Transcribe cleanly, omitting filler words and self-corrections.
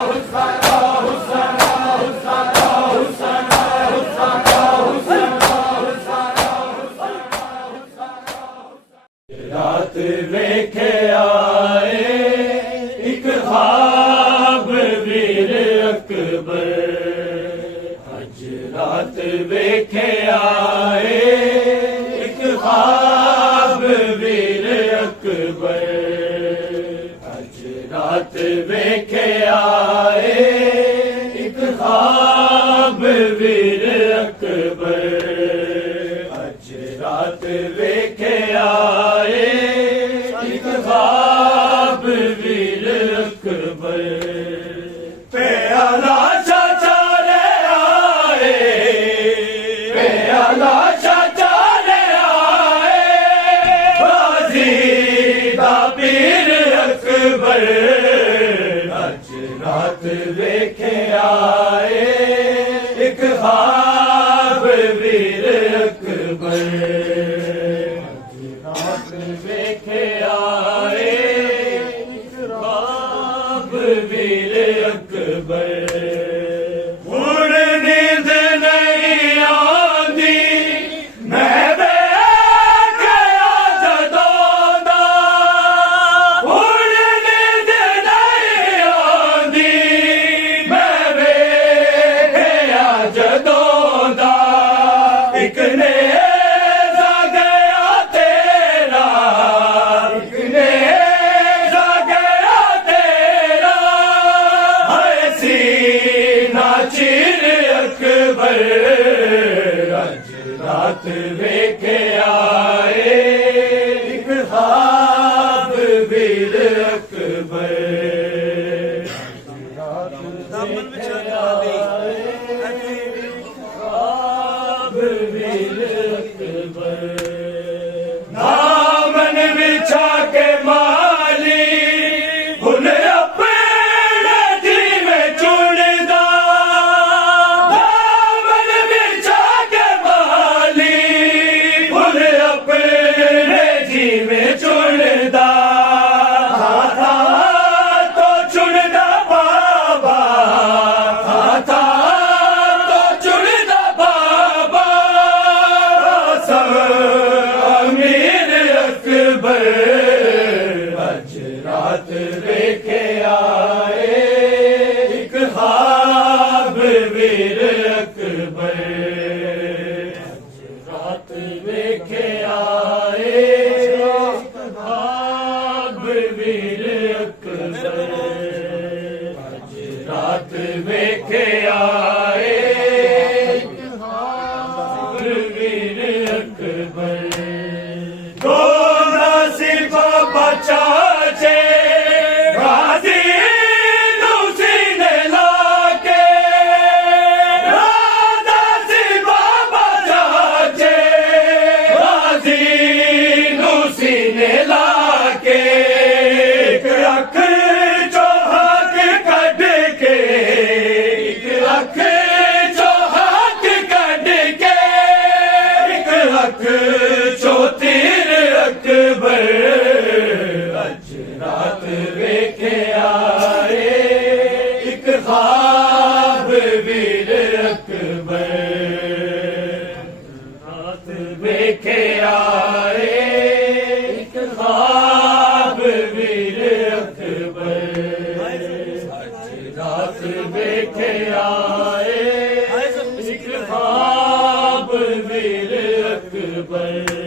रात वेख्या एक ख्वाब वीर अकबर, अज रात वेख्या एक ख्वाब वीर अकबर, अज रात वेख्या एक ख्वाब वीर अकबर, अज रात वेख्या ख्वाब वीर अकबर, प्याला चाचा ले आए, प्याला चाचा ले आए, बाजी दा पीर अकबर, अज रात वेख्या एक ख्वाब वीर अकबर, रात वेख्या वीर अकबर, हुण नींद नहीं आंदी मैं वेख्या जदों दा, हुण नींद नहीं आंदी मैं वेख्या जदों दा, इक ने चीर अकबर, अज रात वेख्या एक ख्वाब वीर अकबर, ख्वाब वीर अकबर, दामन बिछा के माली हुन रात वेख्या एक ख्वाब वीर अकबर, रात वेख्या एक ख्वाब वीर अकबर, रात वेख्या एक ख्वाब वीर अकबर, गोदा सिर्फ बचा चौतीर अकबर, अज रात वेख्या एक ख्वाब वीर अकबर, रात वेख्या एक ख्वाब वीर अकबर, अज रात वेख्या एक ख्वाब वीर अकबर।